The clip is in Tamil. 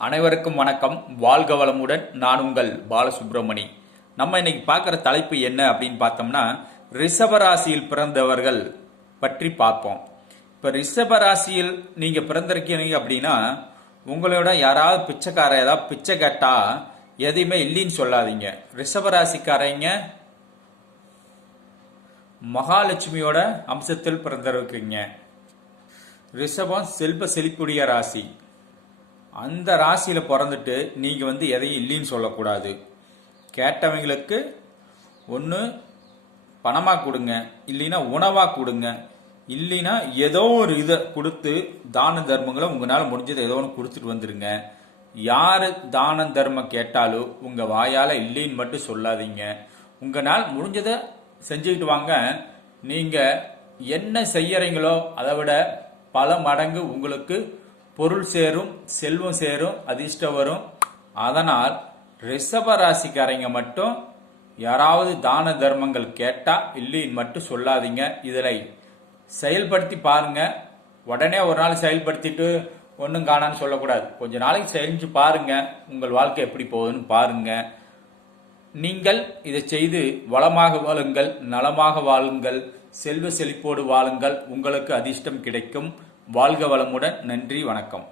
அனைவருக்கும் வணக்கம். வாழ்க வளமுடன். நான் உங்கள் பாலசுப்ரமணி. நம்ம இன்னைக்கு பார்க்குற தலைப்பு என்ன அப்படின்னு பார்த்தோம்னா, ரிஷபராசியில் பிறந்தவர்கள் பற்றி பார்ப்போம். இப்போ ரிஷபராசியில் நீங்கள் பிறந்திருக்கீங்க அப்படின்னா, உங்களோட யாராவது பிச்சைக்கார ஏதாவது பிச்சை கேட்டா எதையுமே இல்லைன்னு சொல்லாதீங்க. ரிஷபராசிக்காரங்க மகாலட்சுமியோட அம்சத்தில் பிறந்திருக்கீங்க. ரிஷபம் செல்வ செழிப்புடைய ராசி. அந்த ராசியில பிறந்துட்டு நீங்க எதையும் இல்லைன்னு சொல்லக்கூடாது. கேட்டவங்களுக்கு ஒன்று பணமா கொடுங்க, இல்லைன்னா உணவா கொடுங்க, இல்லைன்னா ஏதோ ஒரு இதை கொடுத்து தான தர்மங்களை உங்களால் முடிஞ்சதை ஏதோ ஒன்று கொடுத்துட்டு வந்துருங்க. யாரு தான தர்மம் கேட்டாலும் உங்க வாயால இல்லைன்னு மட்டும் சொல்லாதீங்க. உங்களால் முடிஞ்சதை செஞ்சுக்கிட்டு வாங்க. நீங்க என்ன செய்யறீங்களோ அதை விட பல மடங்கு உங்களுக்கு பொருள் சேரும், செல்வம் சேரும், அதிர்ஷ்டம் வரும். அதனால் ரிஷப ராசிக்காரங்க மட்டும் யாராவது தான தர்மங்கள் கேட்டா இல்லைன்னு மட்டும் சொல்லாதீங்க. இதில் செயல்படுத்தி பாருங்க. உடனே ஒரு நாள் செயல்படுத்திட்டு ஒன்றும் காணான்னு சொல்லக்கூடாது. கொஞ்ச நாளைக்கு செஞ்சு பாருங்க, உங்கள் வாழ்க்கை எப்படி போகுதுன்னு பாருங்க. நீங்கள் இதை செய்து வளமாக வாழுங்கள், நலமாக வாழுங்கள், செல்வ செழிப்போடு வாழுங்கள். உங்களுக்கு அதிர்ஷ்டம் கிடைக்கும். வாழ்க வளமுடன். நன்றி, வணக்கம்.